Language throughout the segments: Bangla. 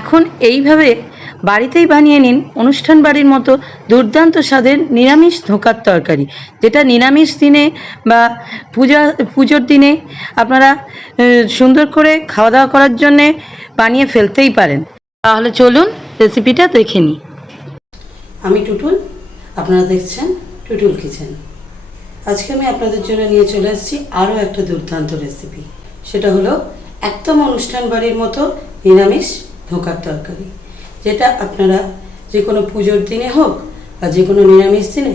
এখন এইভাবে বাড়িতেই বানিয়ে নিন অনুষ্ঠান বাড়ির মতো দুর্দান্ত স্বাদের নিরামিষ ধোঁকার তরকারি, যেটা নিরামিষ দিনে বা পুজোর দিনে আপনারা সুন্দর করে খাওয়া দাওয়া করার জন্যে বানিয়ে ফেলতেই পারেন। তাহলে চলুন রেসিপিটা দেখে নিই। আমি টুটুল, আপনারা দেখছেন টুটুল কিচেন। আজকে আমি আপনাদের জন্য নিয়ে চলে এসেছি আরও একটা দুর্দান্ত রেসিপি। সেটা হলো একদম অনুষ্ঠান বাড়ির মতো নিরামিষ ধোঁকার তরকারি, যেটা আপনারা যে কোনো পুজোর দিনে হোক বা যে কোনো নিরামিষ দিনে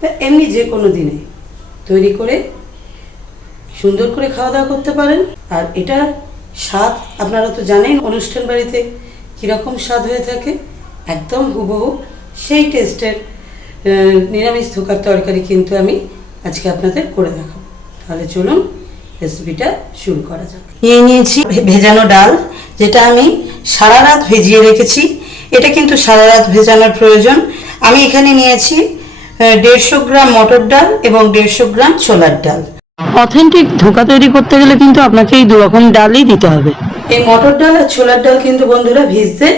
বা এমনি যে কোনো দিনে তৈরি করে সুন্দর করে খাওয়া দাওয়া করতে পারেন। আর এটার স্বাদ আপনারা তো জানেন অনুষ্ঠান বাড়িতে কীরকম স্বাদ হয়ে থাকে, একদম হুবহু সেই টেস্টের নিরামিষ ধোঁকার তরকারি কিন্তু আমি আজকে আপনাদের করে দেখাবো। তাহলে চলুন রেসিপিটা শুরু করা যাক। নিয়েছি ভেজানো ডাল, যেটা আমি সারা রাত ভিজিয়ে রেখেছি। এটা কিন্তু সারা রাত ভেজানোর প্রয়োজন। আমি এখানে নিয়েছি 150 গ্রাম মটর ডাল এবং 150 গ্রাম ছোলার ডাল। অথেন্টিক ধোঁকা তৈরি করতে গেলে কিন্তু আপনাকে এই দু রকম ডালই দিতে হবে। এই মটর ডাল আর ছোলার ডাল কিন্তু বন্ধুরা ভিজতে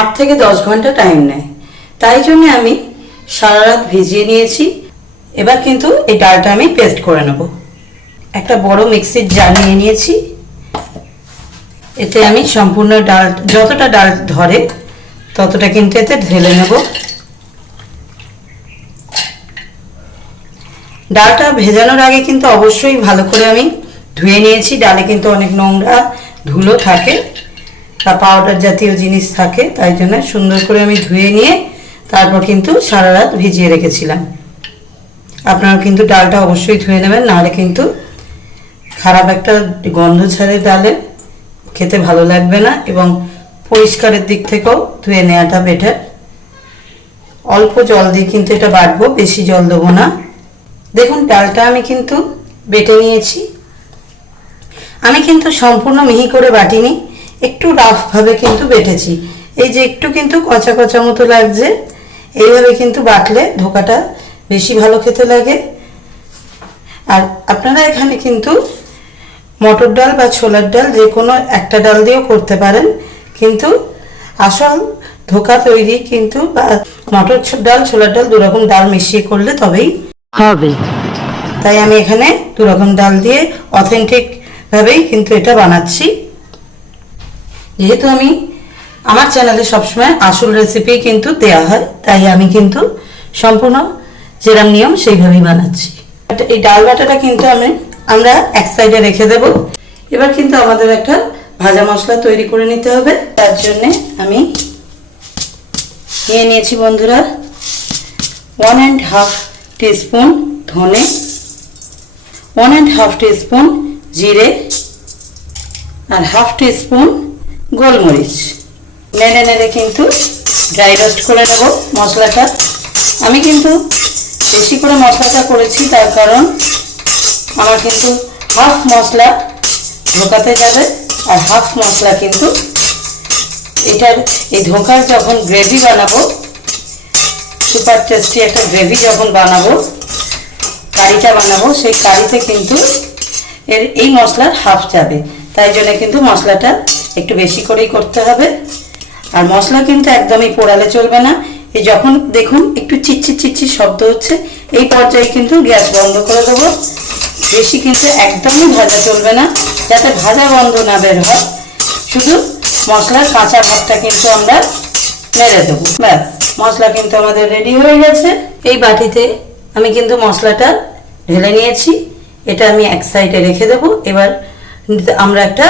8 থেকে 10 ঘন্টা টাইম নেয়, তাই জন্য আমি সারা রাত ভিজিয়ে নিয়েছি। এবার কিন্তু এই ডালটা আমি পেস্ট করে নেব। একটা বড় মিক্সির জার নিয়ে নিয়েছি। এতে আমি সম্পূর্ণ ডাল, যতটা ডাল ধরে ততটা কিন্তু এতে ঢেলে নেব। ডালটা ভেজানোর আগে কিন্তু অবশ্যই ভালো করে আমি ধুয়ে নিয়েছি। ডালে কিন্তু অনেক নোংরা ধুলো থাকে বা পাউডার জাতীয় জিনিস থাকে, তাই জন্য সুন্দর করে আমি ধুয়ে নিয়ে তারপর কিন্তু সারা রাত ভিজিয়ে রেখেছিলাম। আপনারা কিন্তু ডালটা অবশ্যই ধুয়ে নেবেন, নাহলে কিন্তু খারাপ একটা গন্ধ ছাড়ে, ডালে খেতে ভালো লাগবে না। এবং পরিষ্কারের দিক থেকেও ধুয়ে নেওয়াটা বেটার। অল্প জল দিয়ে কিন্তু এটা বাটবো, বেশি জল দেবো না। দেখুন ডালটা আমি কিন্তু বেটে নিয়েছি। আমি কিন্তু সম্পূর্ণ মিহি করে বাটিনি, একটু রাফভাবে কিন্তু বেটেছি। এই যে একটু কিন্তু কচা কচা মতো লাগছে, এইভাবে কিন্তু বাটলে ধোঁকাটা বেশি ভালো খেতে লাগে। আর আপনারা এখানে কিন্তু মটর ডাল বা ছোলার ডাল যে কোনো একটা ডাল দিয়েও করতে পারেন, কিন্তু আসল ধোঁকা তৈরি কিন্তু বা মটর ডাল ছোলার ডাল দুরকম ডাল মিশিয়ে করলে তবেই হবে। তাই আমি এখানে দুরকম ডাল দিয়ে অথেন্টিক ভাবেই কিন্তু এটা বানাচ্ছি। যেহেতু আমি আমার চ্যানেলে সবসময় আসল রেসিপি কিন্তু দেয়া হয়, তাই আমি কিন্তু সম্পূর্ণ যেরকম নিয়ম সেইভাবেই বানাচ্ছি। এই ডাল বাটাটা কিন্তু আমরা এক সাইডে রেখে দেব। এবার কিন্তু আমাদের একটা ভাজা মশলা তৈরি করে নিতে হবে। তার জন্যে আমি নিয়ে নিয়েছি বন্ধুরা 1.5 টিস্পুন ধনে, 1.5 টিস্পুন জিরে আর 1/2 টিস্পুন গোলমরিচ। নেড়ে নেড়ে কিন্তু ড্রাই রোস্ট করে নেব মশলাটা। আমি কিন্তু বেশি করে মশলাটা করেছি, তার কারণ আমার কিন্তু হাফ মশলা ধোঁকাতে যাবে আর হাফ মশলা কিন্তু এই ধোঁকার যখন গ্রেভি বানাবো, সুপার টেস্টি একটা গ্রেভি যখন বানাবো, কারিটা বানাবো, সেই কারিতে কিন্তু এই মশলার হাফ যাবে। তাই জন্য কিন্তু মশলাটা একটু বেশি করেই করতে হবে। আর মশলা কিন্তু একদমই পোড়ালে চলবে না। এই যখন দেখুন একটু চিটচিট চিটচিট শব্দ হচ্ছে, এই পর্যায়ে কিন্তু গ্যাস বন্ধ করে দেবো। বেশি কিন্তু একদমই ভাজা চলবে না, যাতে ভাজা গন্ধ না বের হয়। শুধু মশলার কাঁচা ভাবটা কিন্তু আমরা মেরে দেবো। ব্যাস, মশলা কিন্তু আমাদের রেডি হয়ে গেছে। এই বাটিতে আমি কিন্তু মশলাটা ঢেলে নিয়েছি, এটা আমি এক সাইডে রেখে দেবো। এবার আমরা একটা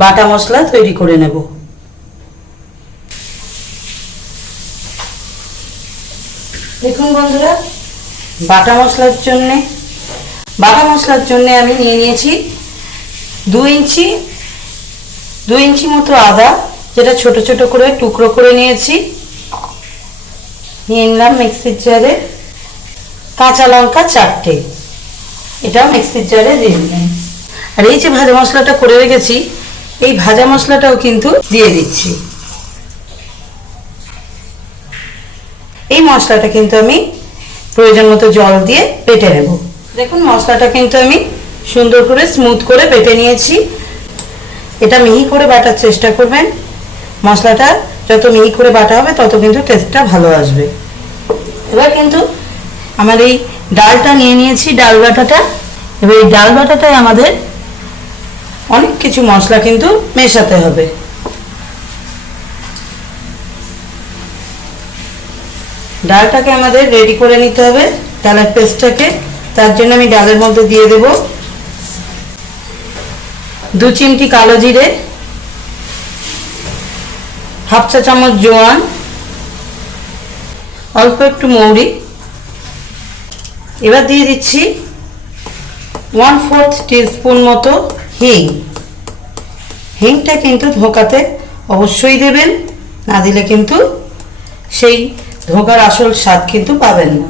বাটা মশলা তৈরি করে নেব। দেখুন বন্ধুরা, বাটা মশলার জন্যে আমি নিয়ে নিয়েছি 2 ইঞ্চি মতো আদা, যেটা ছোট ছোট করে টুকরো করে নিয়েছি। নিয়ে নিলাম মিক্সির জারে। কাঁচা লঙ্কা 4টে, এটাও মিক্সির জারে দিয়ে দিলাম। আর এই যে ভাজা মশলাটা করে রেখেছি, এই ভাজা মশলাটাও কিন্তু দিয়ে দিচ্ছি। এই মশলাটা কিন্তু আমি প্রয়োজন মতো জল দিয়ে বেটে নেব। দেখুন মশলাটা কিন্তু আমি সুন্দর করে স্মুথ করে বেটে নিয়েছি। এটা মিহি করে বাটার চেষ্টা করবেন, মশলাটা যত মিহি করে বাটা হবে তত কিন্তু টেস্টটা ভালো আসবে। এবার কিন্তু আমার এই ডালটা নিয়ে নিয়েছি, ডাল বাটাটা। এবার এই ডাল বাটাটায় আমাদের অনেক কিছু মশলা কিন্তু মেশাতে হবে। ডালটাকে আমাদের রেডি করে নিতে হবে, ডালের পেস্টটাকে। তার জন্য আমি ডালের মধ্যে দিয়ে দেব 2 চিমটি কালো জিরে, হাফ চা চামচ জোয়ান, অল্প একটু মৌরি। এবার দিয়ে দিচ্ছি 1/4 টিস্পুন মতো হিং। হিংটা কিন্তু ধোকাতে অবশ্যই দেবেন, না দিলে কিন্তু সেই ধোকার আসল স্বাদ কিন্তু পাবেন না।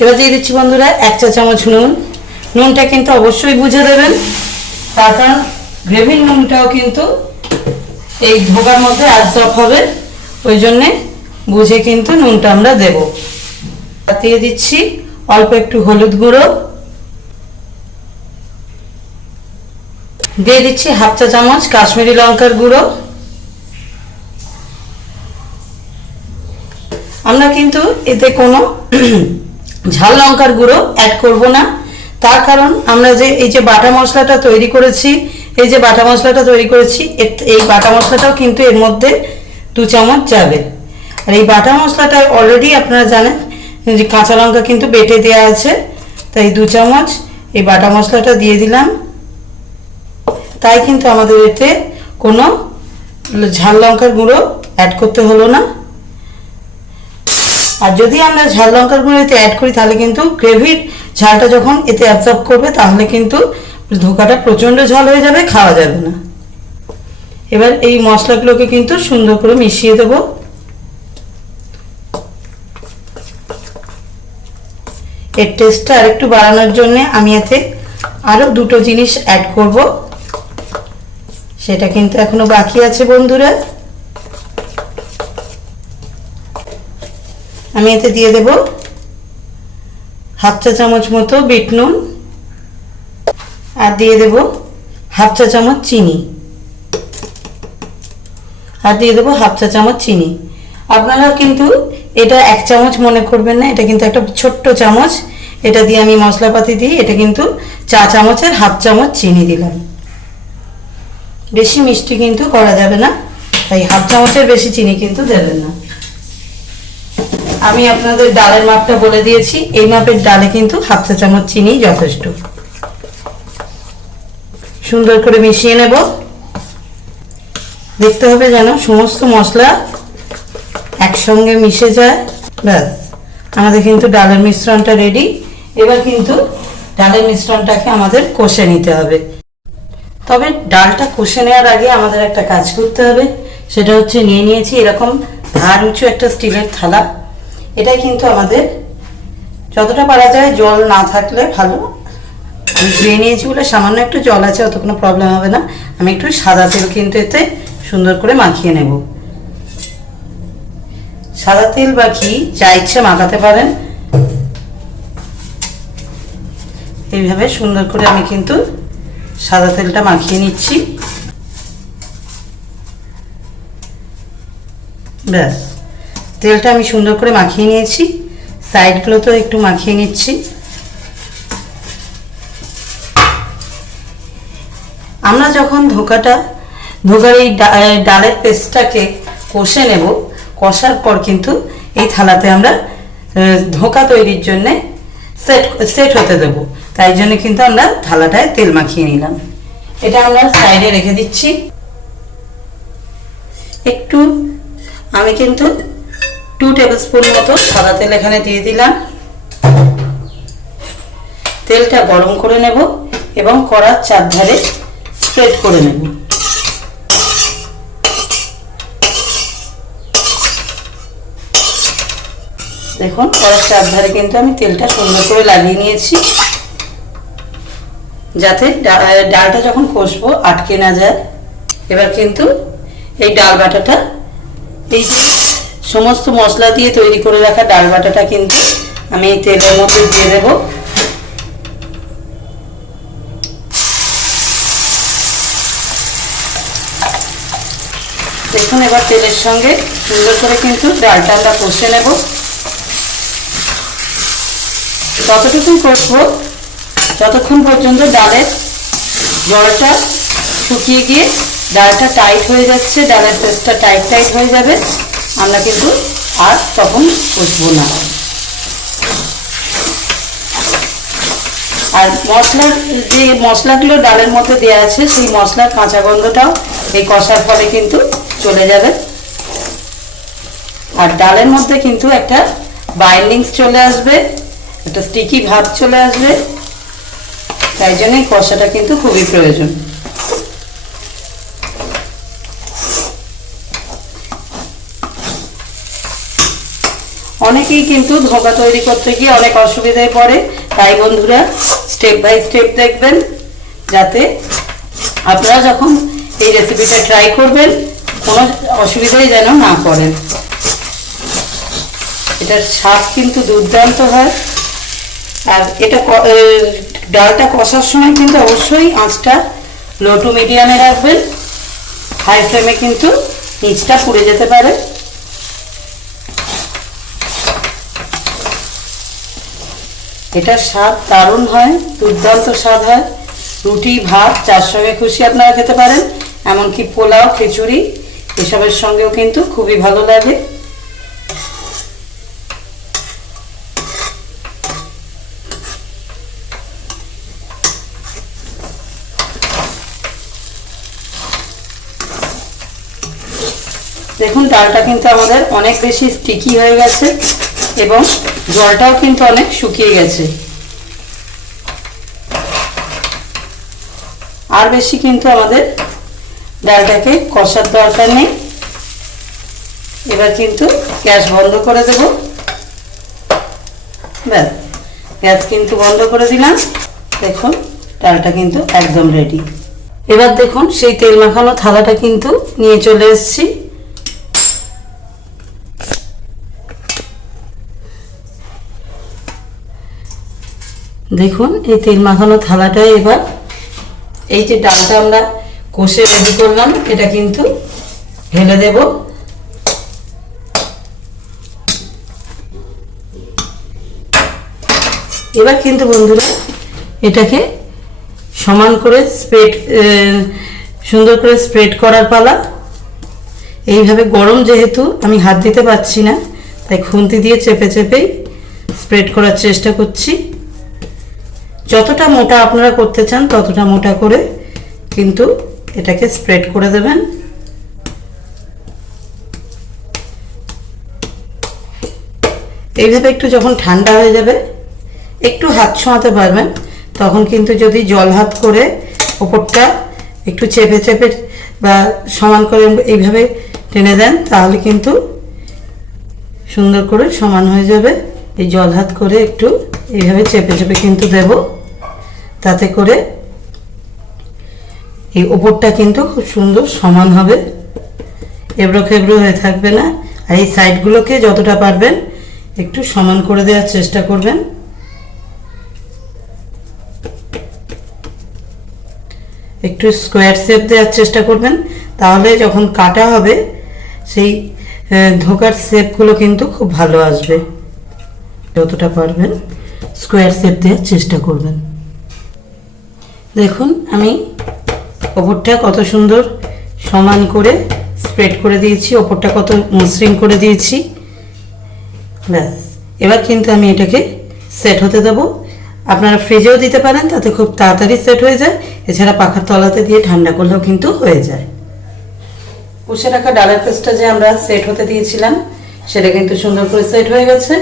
এবার দিয়ে দিচ্ছি বন্ধুরা 1 চা চামচ নুন। নুনটা কিন্তু অবশ্যই বুঝে দেবেন, তার কারণ গ্রেভির নুনটাও কিন্তু এই ধোকার মধ্যে অ্যাবজর্ব হবে, ওই জন্যে বুঝে কিন্তু নুনটা আমরা দেব। দিয়ে দিচ্ছি অল্প একটু হলুদ গুঁড়ো, দিয়ে দিচ্ছি হাফ চা চামচ কাশ্মীরি লঙ্কার গুঁড়ো। আমরা কিন্তু এতে কোনো ঝাল লঙ্কার গুঁড়ো অ্যাড করব না, তার কারণ আমরা যে এই যে বাটা মশলাটা তৈরি করেছি, এই বাটা মশলাটাও কিন্তু এর মধ্যে 2 চামচ যাবে। আর এই বাটা মশলাটা অলরেডি আপনারা জানেন যে কাঁচা লঙ্কা কিন্তু বেটে দেওয়া আছে, তাই 2 চামচ এই বাটা মশলাটা দিয়ে দিলাম। তাই কিন্তু আমাদের এতে কোনো ঝাল লঙ্কার গুঁড়ো অ্যাড করতে হলো না। আর যদি আমরা ঝাল লঙ্কার গুঁড়ো এতে অ্যাড করি তাহলে কিন্তু গ্রেভির ঝালটা যখন এতে অ্যাবজর্ব করবে তাহলে কিন্তু ধোকাটা প্রচণ্ড ঝাল হয়ে যাবে, খাওয়া যাবে না। এবার এই মশলাগুলোকে কিন্তু সুন্দর করে মিশিয়ে দেব। এর টেস্টটা আরেকটু বাড়ানোর জন্য আমি এতে আরও 2টো জিনিস অ্যাড করব, সেটা কিন্তু এখনো বাকি আছে বন্ধুরা। আমি এতে দিয়ে দেব হাফ চা চামচ মতো বিট নুন, আর দিয়ে দেব হাফ চা চামচ চিনি, আপনারা কিন্তু এটা 1 চামচ মনে করবেন না, এটা কিন্তু একটা ছোট্ট চামচ। এটা দিয়ে আমি মশলাপাতি দিই, এটা কিন্তু চা চামচের হাফ চামচ চিনি দিলাম। বেশি মিষ্টি কিন্তু করা যাবে না, তাই হাফ চামচের বেশি চিনি কিন্তু দেবেন না। আমি আপনাদের ডালের মাপটা বলে দিয়েছি, এই মাপের ডালে কিন্তু হাফ চা চামচ চিনি যথেষ্ট। সুন্দর করে মিশিয়ে নেব। দেখতে হবে যেন সমস্ত মশলা একসঙ্গে মিশে যায়। ব্যাস, আমাদের কিন্তু ডালের মিশ্রণটা রেডি। এবার কিন্তু ডালের মিশ্রণটাকে আমাদের কষে নিতে হবে। তবে ডালটা কষে নেওয়ার আগে আমাদের একটা কাজ করতে হবে, সেটা হচ্ছে নিয়ে নিয়েছি এরকম ধার উঁচু একটা স্টিলের থালা। এটাই কিন্তু আমাদের যতটা পারা যায় জল না থাকলে ভালো। আমি ধুয়ে নিয়েছি বলে সামান্য একটু জল আছে, অত কোনো প্রবলেম হবে না। আমি একটু সাদা তেল কিন্তু এতে সুন্দর করে মাখিয়ে নেব। সাদা তেল বা ঘি যা ইচ্ছে মাখাতে পারেন। এইভাবে সুন্দর করে আমি কিন্তু সাদা তেলটা মাখিয়ে নিচ্ছি। ব্যাস, তেলটা আমি সুন্দর করে মাখিয়ে নিয়েছি, সাইডগুলোতেও একটু মাখিয়ে নিচ্ছি। আমরা যখন ধোকার এই ডালের পেস্টটাকে কষে নেব, কষার পর কিন্তু এই থালাতে আমরা ধোকা তৈরির জন্য সেট হতে দেব। তাই জন্য কিন্তু আমরা থালাটায় তেল মাখিয়ে নিলাম। এটা আমরা সাইডে রেখে দিচ্ছি। একটু আমি কিন্তু 2 টেবিলস্পুন মতো সাদা তেল এখানে দিয়ে দিলাম। তেলটা গরম করে নেব এবং কড়ার চারধারে স্প্রেড করে নেব। দেখুন কড়ার চারধারে কিন্তু আমি তেলটা সুন্দর করে লাগিয়ে নিয়েছি, যাতে ডালটা যখন কষবো আটকে না যায়। এবার কিন্তু এই ডাল বাটাটা, এই সমস্ত মশলা দিয়ে তৈরি করে রাখা ডাল বাটাটা কিন্তু আমি এই তেলের মধ্যে দিয়ে দেব। দেখুন এবার তেলের সঙ্গে সুন্দর করে কিন্তু ডালটা আমরা কষে নেব। ততটুকুই কষবো যতক্ষণ পর্যন্ত ডালের জলটা শুকিয়ে গিয়ে ডালটা টাইট হয়ে যাচ্ছে, ডালের পেস্টটা টাইট টাইট হয়ে যাবে, আমরা কিন্তু আর তখন কষবো না। আর মশলার যে মশলাগুলো ডালের মধ্যে দেওয়া আছে সেই মশলার কাঁচা গন্ধটাও এই কষার ফলে কিন্তু চলে যাবে। আর ডালের মধ্যে কিন্তু একটা বাইন্ডিংস চলে আসবে, একটা স্টিকি ভাব চলে আসবে, তাই জন্য এই কষাটা কিন্তু খুবই প্রয়োজন। অনেকেই কিন্তু ধোঁকা তৈরি করতে গিয়ে অনেক অসুবিধায় পড়ে, তাই বন্ধুরা স্টেপ বাই স্টেপ দেখবেন, যাতে আপনারা যখন এই রেসিপিটা ট্রাই করবেন কোনো অসুবিধাই যেন না করেন। এটার স্বাদ কিন্তু দুর্দান্ত হয়। আর এটা ডালটা কষার সময় কিন্তু অবশ্যই আঁচটা লো টু মিডিয়ামে রাখবেন, হাই ফ্লেমে কিন্তু নিচটা পুড়ে যেতে পারে। এটার স্বাদ দারুণ হয়, দুর্দান্ত স্বাদ হয়। রুটি, ভাত, যার সঙ্গে খুশি আপনারা খেতে পারেন, এমনকি পোলাও, খিচুড়ি এসবের সঙ্গেও কিন্তু খুবই ভালো লাগে। দেখুন ডালটা কিন্তু আমাদের অনেক বেশি স্টিকি হয়ে গেছে এবং জলটাও কিন্তু অনেক শুকিয়ে গেছে। আর বেশি কিন্তু আমাদের ডালটাকে কষার দরকার নেই। এবার কিন্তু গ্যাস বন্ধ করে দেব। ব্যাস, গ্যাস কিন্তু বন্ধ করে দিলাম। দেখুন ডালটা কিন্তু একদম রেডি। এবার দেখুন সেই তেল মাখানো থালাটা কিন্তু নিয়ে চলে এসেছি। দেখুন এই তেল মাখানো থালাটা এবার এই যে ডালটা আমরা কষে রেডি করলাম এটা কিন্তু ঢেলে দেব। এবার কিন্তু বন্ধুরা এটাকে সমান করে সুন্দর করে স্প্রেড করার পালা। এইভাবে গরম যেহেতু আমি হাত দিতে পারছি না, তাই খুন্তি দিয়ে চেপে চেপেই স্প্রেড করার চেষ্টা করছি। যতটা মোটা আপনারা করতে চান ততটা মোটা করে কিন্তু এটাকে স্প্রেড করে দেবেন। এইভাবে একটু যখন ঠান্ডা হয়ে যাবে একটু হাত ছোঁয়াতে পারবেন, তখন কিন্তু যদি জল হাত করে ওপরটা একটু চেপে চেপে বা সমান করে এইভাবে টেনে দেন তাহলে কিন্তু সুন্দর করে সমান হয়ে যাবে। এই জল হাত করে একটু এইভাবে চেপে চেপে কিন্তু দেব, তাতে করে এই ওপরটা কিন্তু খুব সুন্দর সমান হবে, এবড়ো খেবড়ো হয়ে থাকবে না। আর এই সাইডগুলোকে যতটা পারবেন একটু সমান করে দেওয়ার চেষ্টা করবেন। একটু স্কোয়ার শেপ দেওয়ার চেষ্টা করবেন, তাহলে যখন কাটা হবে সেই ধোকার শেপগুলো কিন্তু খুব ভালো আসবে। যতটা পারবেন স্কোয়ার শেপ দেওয়ার চেষ্টা করবেন। দেখুন আমি ওপরটা কত সুন্দর সমান করে স্প্রেড করে দিয়েছি, ওপরটা কত মসৃণ করে দিয়েছি। ব্যাস, এবার কিন্তু আমি এটাকে সেট হতে দেবো। আপনারা ফ্রিজেও দিতে পারেন, তাতে খুব তাড়াতাড়ি সেট হয়ে যায়। এছাড়া পাখার তলাতে দিয়ে ঠান্ডা করলেও কিন্তু হয়ে যায়। কষে রাখা ডালের পেস্টটা যে আমরা সেট হতে দিয়েছিলাম সেটা কিন্তু সুন্দর করে সেট হয়ে গেছে।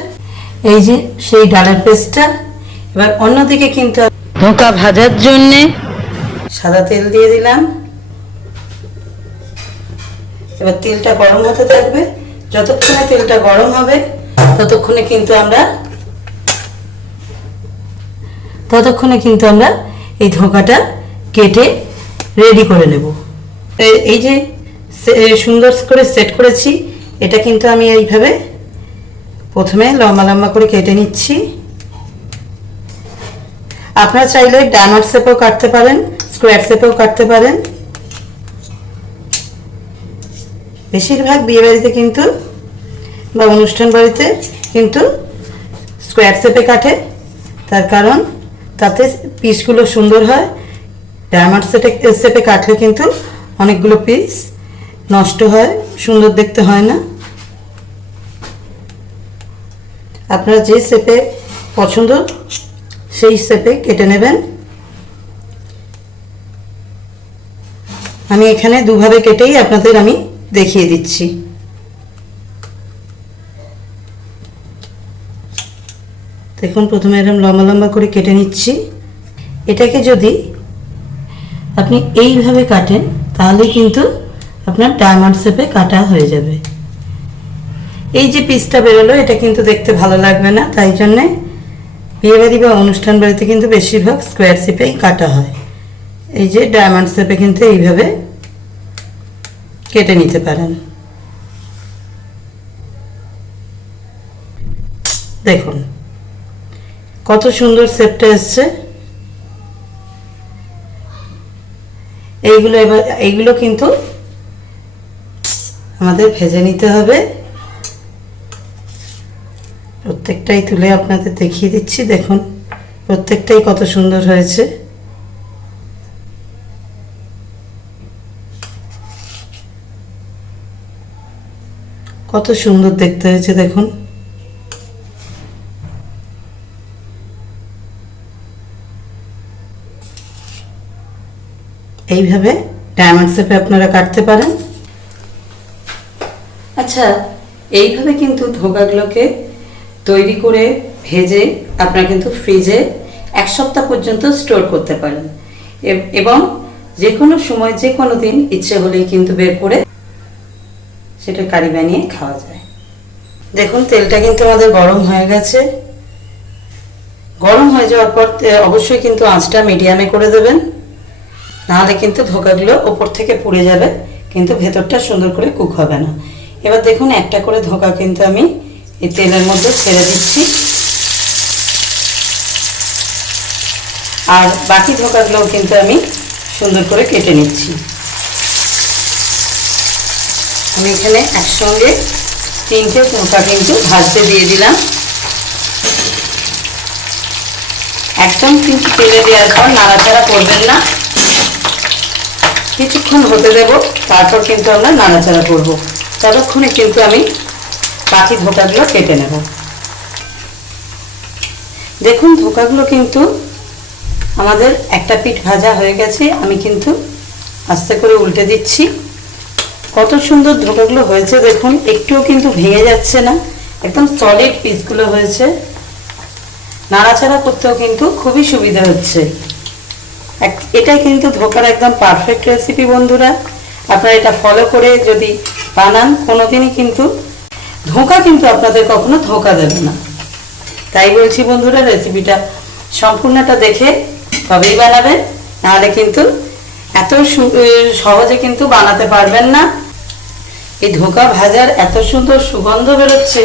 এই যে সেই ডালের পেস্টটা। এবার অন্যদিকে কিন্তু ধোঁকা ভাজার জন্যে সাদা তেল দিয়ে দিলাম। এবার তেলটা গরম হতে থাকবে, যতক্ষণে তেলটা গরম হবে ততক্ষণে কিন্তু আমরা এই ধোঁকাটা কেটে রেডি করে নেব। এই যে সুন্দর করে সেট করেছি, এটা কিন্তু আমি এইভাবে প্রথমে লম্বা লম্বা করে কেটে নিচ্ছি। আপনারা চাইলে ডায়মন্ড শেপেও কাটতে পারেন, স্কোয়ার শেপেও কাটতে পারেন। বেশিরভাগ বিয়েবাড়িতে কিন্তু বা অনুষ্ঠান বাড়িতে কিন্তু স্কোয়ার শেপে কাটে, তার কারণ তাতে পিসগুলো সুন্দর হয়। ডায়মন্ড শেপে কাটলে কিন্তু অনেকগুলো পিস নষ্ট হয়, সুন্দর দেখতে হয় না। আপনারা যে শেপে পছন্দ সেই শেপে কেটে নেবেন। আমি এখানে দুভাবে কেটেই আপনাদের আমি দেখিয়ে দিচ্ছি। দেখুন প্রথমে এরকম লম্বা লম্বা করে কেটে নিচ্ছি। এটাকে যদি আপনি এইভাবে কাটেন তাহলে কিন্তু আপনার ডায়মন্ড শেপে কাটা হয়ে যাবে। এই যে পিসটা বেরোলো এটা কিন্তু দেখতে ভালো লাগবে না, তাই জন্যে বিয়েবাড়ি বা অনুষ্ঠান বাড়িতে কিন্তু বেশিরভাগ স্কোয়ার শেপেই কাটা হয়। এই যে ডায়মন্ড শেপে কিন্তু এইভাবে কেটে নিতে পারেন। দেখুন কত সুন্দর শেপটা এসছে। এইগুলো কিন্তু আমাদের ভেজে নিতে হবে। প্রত্যেকটাই তুলে আপনাদের দেখিয়ে দিচ্ছি। দেখুন প্রত্যেকটাই কত সুন্দর হয়েছে। কত সুন্দর দেখতে হয়েছে দেখুন। এইভাবে ডায়মন্ড শেপে আপনারা কাটতে পারেন। আচ্ছা, এইভাবে কিন্তু ধোকাগুলোকে তৈরি করে ভেজে আপনারা কিন্তু ফ্রিজে 1 সপ্তাহ পর্যন্ত স্টোর করতে পারেন এবং যে কোনো সময় যে কোনো দিন ইচ্ছে হলেই কিন্তু বের করে সেটা কারি বানিয়ে খাওয়া যায়। দেখুন তেলটা কিন্তু আমাদের গরম হয়ে গেছে। গরম হয়ে যাওয়ার পর অবশ্যই কিন্তু আঁচটা মিডিয়ামে করে দেবেন, নাহলে কিন্তু ধোকাগুলো ওপর থেকে পুড়ে যাবে কিন্তু ভেতরটা সুন্দর করে কুক হবে না। এবার দেখুন একটা করে ধোকা কিন্তু আমি এই তেলের মধ্যে ছেড়ে দিচ্ছি, আর বাকি ধোকাগুলোও কিন্তু আমি সুন্দর করে কেটে নিচ্ছি। আমি এখানে একসঙ্গে 3টে ধোকা কিন্তু ভাজতে দিয়ে দিলাম। একদম কিন্তু তেলে দেওয়ার পর নাড়াচাড়া করবেন না, কিছুক্ষণ হতে দেব, তারপর কিন্তু আমরা নাড়াচাড়া করব। ততক্ষণে কিন্তু আমি বাকি ধোকাগুলো কেটে নেব। দেখুন ধোকাগুলো কিন্তু আমাদের একটা পিঠ ভাজা হয়ে গেছে। আমি কিন্তু আস্তে করে উল্টে দিচ্ছি। কত সুন্দর ধোকাগুলো হয়েছে দেখুন, একটুও কিন্তু ভেঙে যাচ্ছে না, একদম সলিড পিসগুলো হয়েছে। নাড়াচাড়া করতেও কিন্তু খুবই সুবিধা হচ্ছে। এটাই কিন্তু ধোকার একদম পারফেক্ট রেসিপি বন্ধুরা। আপনারা এটা ফলো করে যদি বানান কোনোদিনই কিন্তু ধোকা কিন্তু আপনাদের কখনো ধোকা দেবে না। তাই বলছি বন্ধুরা, রেসিপিটা সম্পূর্ণটা দেখে তবেই বানাবেন, নাহলে কিন্তু এত সহজে কিন্তু বানাতে পারবেন না। এই ধোকা ভাজার এত সুন্দর সুগন্ধ বেরোচ্ছে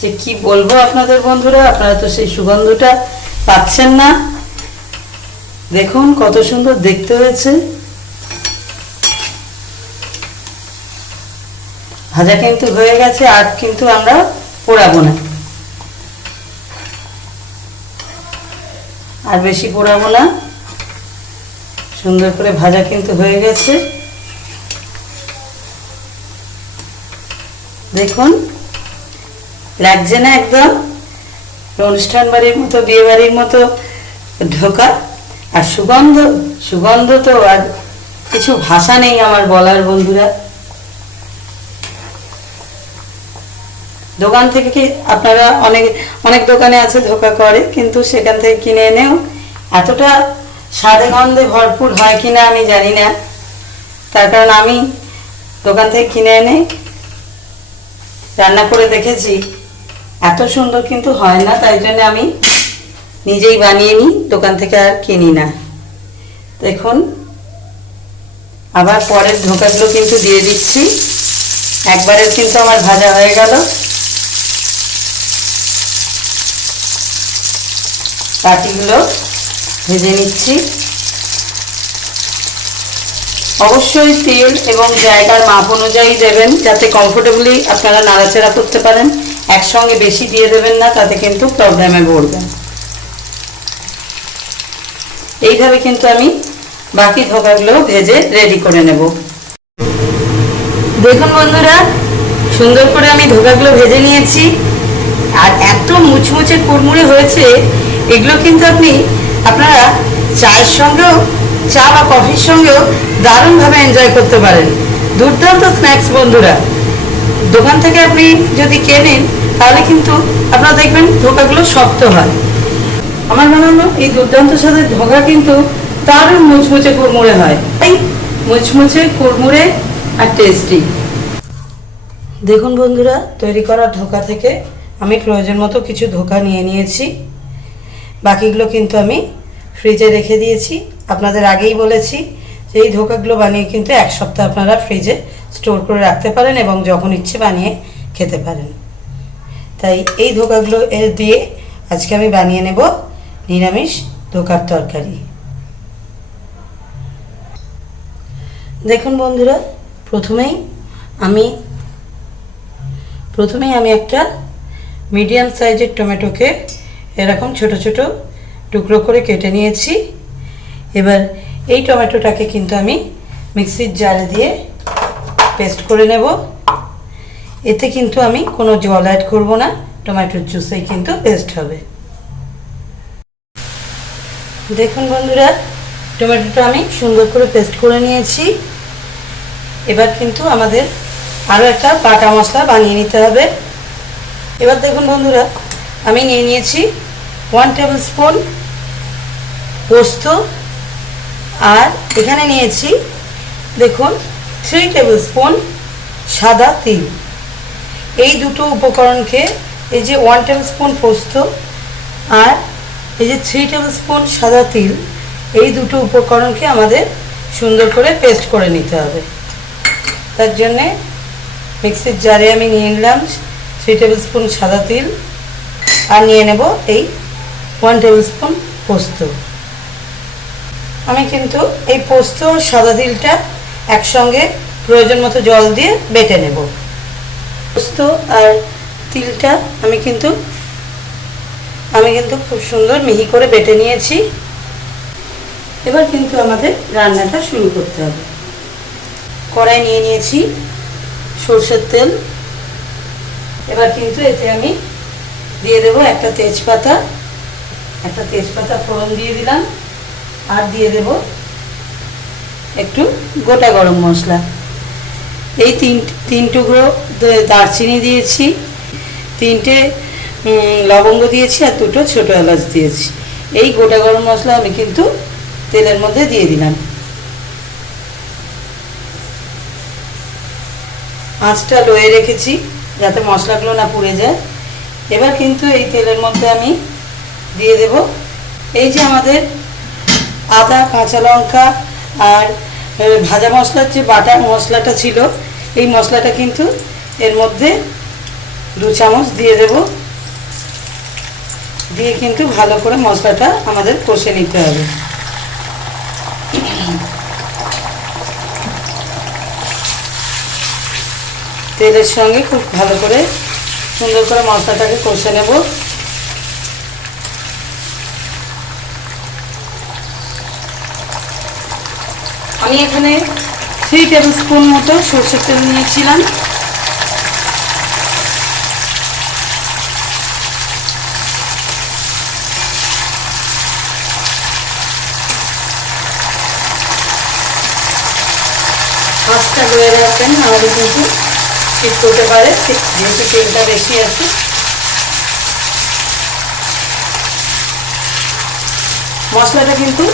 যে কি বলবো আপনাদের বন্ধুরা, আপনারা তো সেই সুগন্ধটা পাচ্ছেন না। দেখুন কত সুন্দর দেখতে হয়েছে। ভাজা কিন্তু হয়ে গেছে, আর কিন্তু আমরা পোড়াবো না, আর বেশি পোড়াবো না। সুন্দর করে ভাজা কিন্তু হয়ে গেছে। দেখুন লাগছে না একদম অনুষ্ঠান বাড়ির মতো, বিয়ে বাড়ির মতো ধোকা। আর সুগন্ধ তো আর কিছু ভাষা নেই আমার বলার বন্ধুরা। দোকান থেকে কি আপনারা অনেক দোকানে আছে ধোকা করে, কিন্তু সেখান থেকে কিনে এনেও এতটা স্বাদে গন্ধে ভরপুর হয় কিনা আমি জানি না। তার কারণ আমি দোকান থেকে কিনে এনে রান্না করে দেখেছি, এত সুন্দর কিন্তু হয় না। তাই জন্য আমি নিজেই বানিয়ে নিই, দোকান থেকে আর কিনি না। দেখুন আবার পরের ধোকাগুলো কিন্তু দিয়ে দিচ্ছি। একবারের কিন্তু আমার ভাজা হয়ে গেল, বাকিগুলো ভেজে নিচ্ছি। অবশ্যই তেল এবং জায়গার মাপ অনুযায়ী দেবেন, যাতে কমফোর্টেবলি আপনারা নাড়াচাড়া করতে পারেন। একসঙ্গে বেশি দিয়ে দেবেন না, তাতে কিন্তু প্রবলেমে পড়বেন। এইভাবে কিন্তু আমি বাকি ধোকাগুলো ভেজে রেডি করে নেব। দেখুন বন্ধুরা, সুন্দর করে আমি ধোকাগুলো ভেজে নিয়েছি, আর এত মুচমুচে কুড়মুড়ে হয়েছে। এগুলো কিন্তু আপনারা চায়ের সঙ্গেও, চা বা কফির সঙ্গেও দারুণভাবে এনজয় করতে পারেন। দুর্দান্ত স্ন্যাক্স বন্ধুরা। দোকান থেকে আপনি যদি কেনেন তাহলে কিন্তু আপনারা দেখবেন ধোকাগুলো শক্ত হয়। আমার বানানো এই দুর্দান্ত স্বাদের ধোকা কিন্তু দারুণ মুচমুচে কুড়মুড়ে হয়, তাই মুচমুচে কুড়মুড়ে আর টেস্টি। দেখুন বন্ধুরা, তৈরি করা ধোকা থেকে আমি প্রয়োজন মতো কিছু ধোকা নিয়ে নিয়েছি। বাকিগুলো কিন্তু আমি ফ্রিজে রেখে দিয়েছি। আপনাদের আগেই বলেছি যে এই ধোকাগুলো বানিয়ে কিন্তু 1 সপ্তাহ আপনারা ফ্রিজে স্টোর করে রাখতে পারেন এবং যখন ইচ্ছে বানিয়ে খেতে পারেন। তাই এই ধোকাগুলো দিয়ে আজকে আমি বানিয়ে নেব নিরামিষ ধোকার তরকারি। দেখুন বন্ধুরা, প্রথমেই আমি একটা মিডিয়াম সাইজের টমেটোকে এরকম ছোট ছোট টুকরো করে কেটে নিয়েছি। এবার এই টমেটোটাকে কিন্তু আমি মিক্সির জারে দিয়ে পেস্ট করে নেব। এতে কিন্তু আমি কোনো জল অ্যাড করব না, টমেটোর জুসেই কিন্তু পেস্ট হবে। দেখুন বন্ধুরা, টমেটোটা আমি সুন্দর করে পেস্ট করে নিয়েছি। এবার কিন্তু আমাদের আরও একটা বাটা মশলা বানিয়ে নিতে হবে। এবার দেখুন বন্ধুরা, আমি নিয়ে নিয়েছি 1 টেবিল স্পুন পোস্ত, আর এখানে নিয়েছি দেখুন 3 টেবিল স্পুন সাদা তিল। এই দুটো উপকরণকে, এই যে 1 টেবিল স্পুন পোস্ত আর এই যে 3 টেবিল স্পুন সাদা তিল, এই দুটো উপকরণকে আমাদের সুন্দর করে পেস্ট করে নিতে হবে। তার জন্যে মিক্সির জারে আমি নিয়ে নিলাম 3 টেবিল স্পুন সাদা তিল, আর নিয়ে নেব এই 1 টেবিল স্পুন পোস্ত। আমি কিন্তু এই পোস্ত সাদা তিলটা একসঙ্গে প্রয়োজন মতো জল দিয়ে বেটে নেব। পোস্ত আর তিলটা আমি কিন্তু খুব সুন্দর মিহি করে বেটে নিয়েছি। এবার কিন্তু আমাদের রান্নাটা শুরু করতে হবে। কড়াই নিয়ে নিয়েছি সরষের তেল। এবার কিন্তু এতে আমি দিয়ে দেব একটা তেজপাতা ফোড়ন দিয়ে দিলাম, আর দিয়ে দেব একটু গোটা গরম মশলা। এই তিন টুকরো দারচিনি দিয়েছি, 3টে লবঙ্গ দিয়েছি, আর 2টো ছোটো এলাচ দিয়েছি। এই গোটা গরম মশলা আমি কিন্তু তেলের মধ্যে দিয়ে দিলাম। আঁচটা লোয়ে রেখেছি যাতে মশলাগুলো না পুড়ে যায়। এবার কিন্তু এই তেলের মধ্যে আমি দিয়ে দেব এই যে আমাদের আদা, কাঁচা লঙ্কা আর ভাজা মশলার যে বাটা মশলাটা ছিল, এই মশলাটা কিন্তু এর মধ্যে 2 চামচ দিয়ে দেব। দিয়ে কিন্তু ভালো করে মশলাটা আমাদের কষে নিতে হবে। তেলের সঙ্গে খুব ভালো করে সুন্দর করে মশলাটাকে কষে নেব। আমি এখানে 3 টেবিল স্পুন মতো সরষের তেল নিয়েছিলাম। আঁচটা ধরে রাখবেন, নাহলে কিন্তু ঠিক করতে পারে, যেহেতু তেলটা বেশি আছে। মশলাটা কিন্তু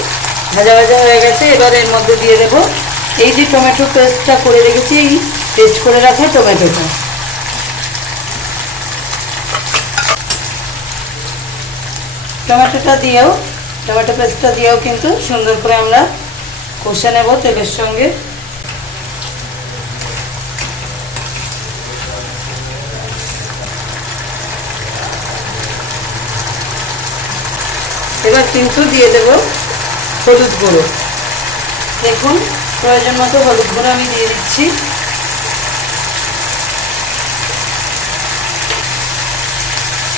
ভাজা ভাজা হয়ে গেছে। এবার এর মধ্যে দিয়ে দেব এই যে টমেটো পেস্টটা করে রেখেছি, এই পেস্ট করে রাখা টমেটোটা। টমেটো পেস্টটা দিয়েও কিন্তু সুন্দর করে আমরা কষে নেব তেলের সঙ্গে। এবার কিন্তু দিয়ে দেব হলুদ গুঁড়ো। দেখুন প্রয়োজন মতো হলুদ গুঁড়ো আমি দিয়ে দিচ্ছি।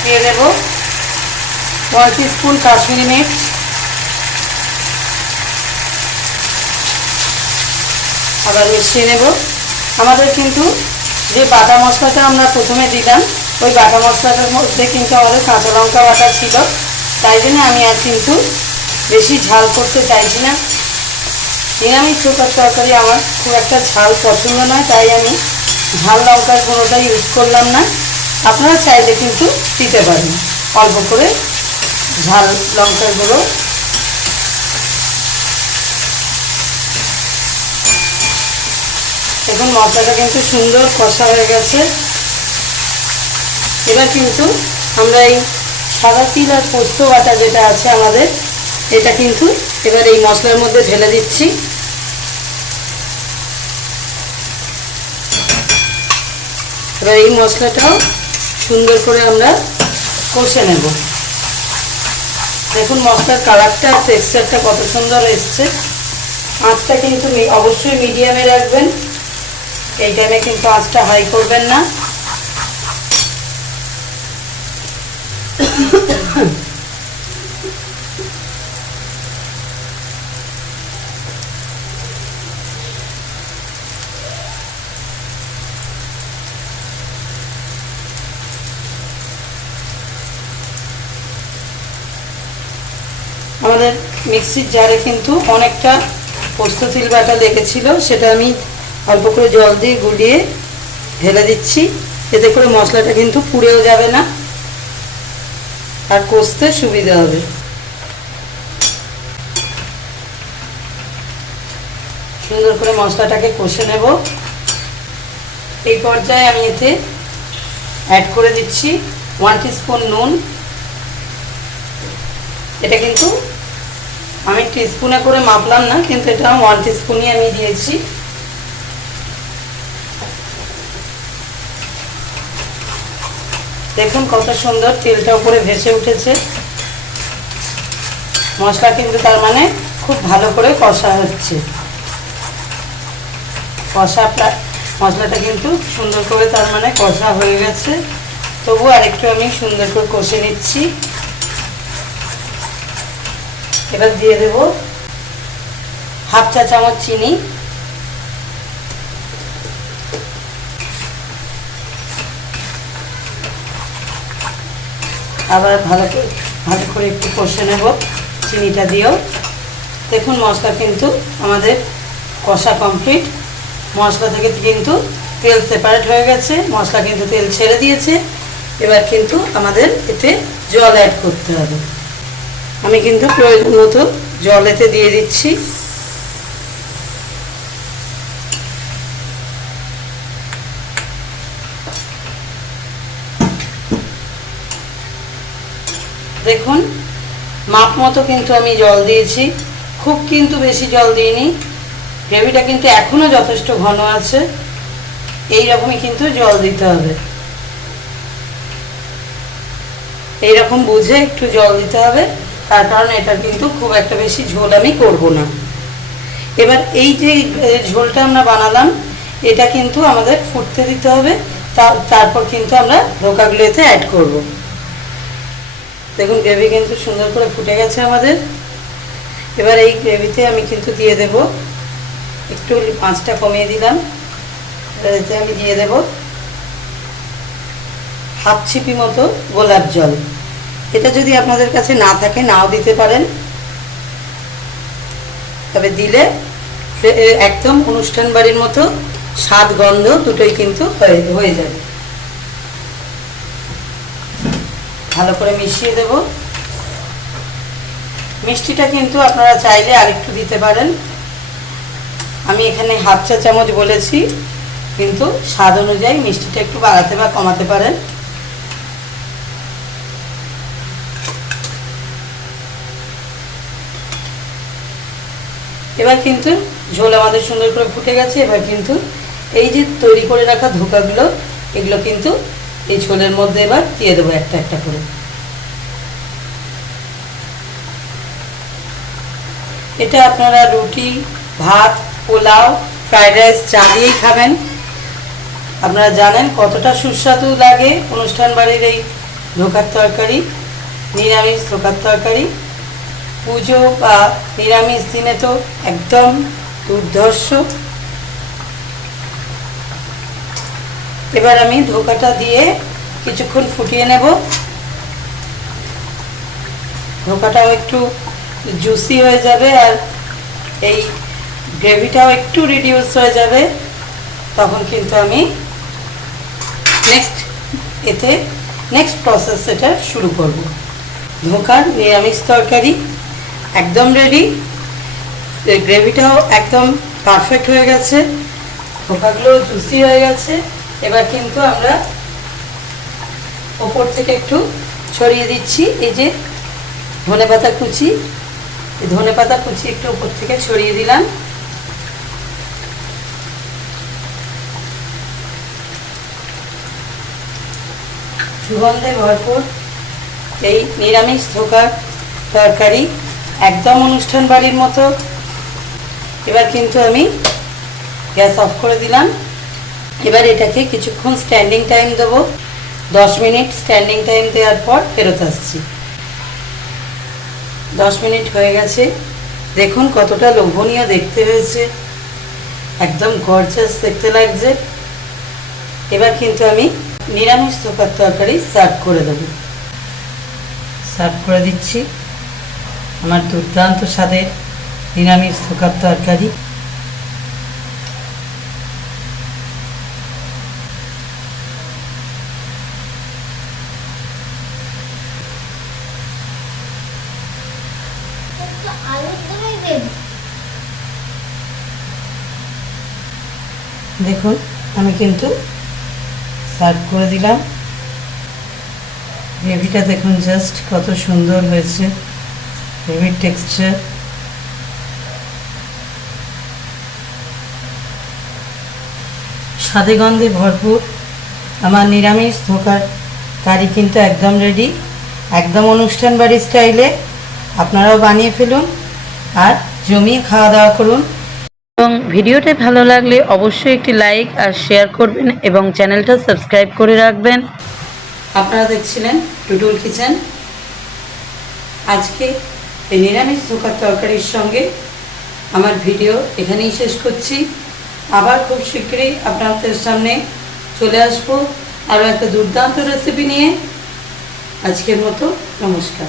দিয়ে দেব 1 টিস্পুন কাশ্মীরি মির্চ, আবার মিশিয়ে নেব। আমাদের কিন্তু যে বাটা মশলাটা আমরা প্রথমে দিলাম ওই বাটা মশলাটার মধ্যে কিন্তু আমাদের কাঁচা লঙ্কা বাটা ছিল, তাই জন্য আমি আর কিন্তু বেশি ঝাল করতে চাইছি না। নিরামিষ ধোকার তরকারি আমার খুব একটা ঝাল পছন্দ নয়, তাই আমি ঝাল লঙ্কার গুঁড়োটা ইউজ করলাম না। আপনারা চাইলে কিন্তু দিতে পারেন অল্প করে ঝাল লঙ্কার গুঁড়ো। এখন মশলাটা কিন্তু সুন্দর কষা হয়ে গেছে। এবার কিন্তু আমরা এই সাদা তিল আর পোস্ত বাটা যেটা আছে আমাদের, এটা কিন্তু এবার এই মশলার মধ্যে ঢেলে দিচ্ছি। এবার এই মশলাটাও সুন্দর করে আমরা কষে নেব। দেখুন মশলার কালারটা আর টেক্সচারটা কত সুন্দর এসছে। আঁচটা কিন্তু অবশ্যই মিডিয়ামে রাখবেন, এই টাইমে কিন্তু আঁচটা হাই করবেন না। আমাদের মিক্সির জারে কিন্তু অনেকটা পোস্ত তিল বাটা লেগেছিল, সেটা আমি অল্প করে জল দিয়ে গুলিয়ে ঢেলে দিচ্ছি। এতে করে মশলাটা কিন্তু পুড়েও যাবে না আর কষতে সুবিধা হবে। সুন্দর করে মশলাটাকে কষে নেব। এই পর্যায়ে আমি এতে অ্যাড করে দিচ্ছি 1 টিস্পুন নুন। এটা কিন্তু আমি টিস্পুনে করে মাপলাম না, কিন্তু এটা 1 টিস্পুনই আমি দিয়েছি। দেখুন কত সুন্দর তেলটা উপরে ভেসে উঠেছে। মশলা কিন্তু তার মানে খুব ভালো করে কষা হচ্ছে। মশলাটা কিন্তু সুন্দর করে তার মানে কষা হয়ে গেছে। তবু আরেকটু আমি সুন্দর করে কষে নিচ্ছি। এবার দিয়ে দেব 1/2 চা চামচ চিনি, আবার ভালো করে একটু কষে নেব চিনিটা দিয়েও। দেখুন মশলা কিন্তু আমাদের কষা কমপ্লিট। মশলা থেকে কিন্তু তেল সেপারেট হয়ে গেছে, মশলা কিন্তু তেল ছেড়ে দিয়েছে। এবার কিন্তু আমাদের এতে জল অ্যাড করতে হবে। আমি কিন্তু প্রয়োজন মতো জল এতে দিয়ে দিচ্ছি। দেখুন মাপ মতো কিন্তু আমি জল দিয়েছি, খুব কিন্তু বেশি জল দিইনি। গ্রেভিটা কিন্তু এখনো যথেষ্ট ঘন আছে, এই রকমই কিন্তু জল দিতে হবে। এই রকম বুঝে একটু জল দিতে হবে, তার কারণ এটা কিন্তু খুব একটা বেশি ঝোল আমি করব না। এবার এই যে ঝোলটা আমরা বানালাম এটা কিন্তু আমাদের ফুটতে দিতে হবে, তারপর কিন্তু আমরা ধোকাগুলো এতে অ্যাড করব। দেখুন গ্রেভি কিন্তু সুন্দর করে ফুটে গেছে আমাদের। এবার এই গ্রেভিতে আমি কিন্তু দিয়ে দেব, একটু আঁচটা কমিয়ে দিলাম, এতে আমি দিয়ে দেব 1/2 ছিপি মতো গোলাপ জল। এটা যদি আপনাদের কাছে না থাকে নাও দিতে পারেন, তবে দিলে একদম অনুষ্ঠান বাড়ির মতো স্বাদ গন্ধ দুটোই কিন্তু হয়ে যাবে। ভালো করে মিশিয়ে দেব। মিষ্টিটা কিন্তু আপনারা চাইলে আরেকটু দিতে পারেন, আমি এখানে 1/2 চা চামচ বলেছি, কিন্তু স্বাদ অনুযায়ী মিষ্টিটা একটু বাড়াতে বা কমাতে পারেন। এবার কিন্তু ঝোল আমাদের সুন্দর করে ফুটে গেছে। এবার কিন্তু এই যে তৈরি করে রাখা ধোকাগুলো, এগুলো কিন্তু এই ঝোলের মধ্যে এবার দিয়ে দেবো একটা একটা করে। এটা আপনারা রুটি, ভাত পোলাও, ফ্রাইড রাইস চা দিয়েই খাবেন। আপনারা জানেন কতটা সুস্বাদু লাগে অনুষ্ঠান বাড়ির এই ধোকার তরকারি, নিরামিষ ধোকার তরকারি। পুজো বা নিরামিষ দিনে তো একদম দুর্ধর্ষ। এবার আমি ধোকাটা দিয়ে কিছুক্ষণ ফুটিয়ে নেব। ধোকাটাও একটু জুসি হয়ে যাবে আর এই গ্রেভিটাও একটু রিডিউস হয়ে যাবে, তখন কিন্তু আমি নেক্সট প্রসেস এটা শুরু করব। ধোকার নিরামিষ তরকারি একদম রেডি। গ্রেভিটাও একদম পারফেক্ট হয়ে গেছে, ধোকাগুলো জুসি হয়ে গেছে। এবার কিন্তু আমরা ওপর থেকে একটু ছড়িয়ে দিচ্ছি এই যে ধনেপাতা কুচি। এই ধনেপাতা কুচি একটু ওপর থেকে ছড়িয়ে দিলাম। সুগন্ধে ভরপুর এই নিরামিষ ধোকার তরকারি একদম অনুষ্ঠান বাড়ির মতো। এবার কিন্তু আমি গ্যাস অফ করে দিলাম। এবার এটাকে কিছুক্ষণ স্ট্যান্ডিং টাইম দেবো। 10 মিনিট স্ট্যান্ডিং টাইম দেওয়ার পর ফেরত আসছি। 10 মিনিট হয়ে গেছে। দেখুন কতটা লোভনীয় দেখতে হয়েছে, একদম গর্জাস দেখতে লাগছে। এবার কিন্তু আমি নিরামিষ ধোকার তরকারি সার্ভ করে দেবো। সার্ভ করে দিচ্ছি আমার দুর্দান্ত স্বাদের নিরামিষ ধোকার তরকারি। দেখুন আমি কিন্তু সার্ভ করে দিলাম। গ্রেভিটা দেখুন জাস্ট কত সুন্দর হয়েছে, গ্রেভির টেক্সচার। স্বাদে গন্ধে ভরপুর আমার নিরামিষ ধোকার কারি কিন্তু একদম রেডি, একদম অনুষ্ঠান বাড়ির স্টাইলে। আপনারাও বানিয়ে ফেলুন আর জমিয়ে খাওয়া দাওয়া করুন। এবং ভিডিওটি ভালো লাগলে অবশ্যই একটি লাইক আর শেয়ার করবেন এবং চ্যানেলটা সাবস্ক্রাইব করে রাখবেন। আপনারা দেখছিলেন টুটুল কিচেন। আজকে এই নিরামিষ ধোকার তরকারির সঙ্গে আমার ভিডিও এখানেই শেষ করছি। আবার খুব শীঘ্রই আপনাদের সামনে চলে আসবো আরও একটা দুর্দান্ত রেসিপি নিয়ে। আজকের মতো নমস্কার।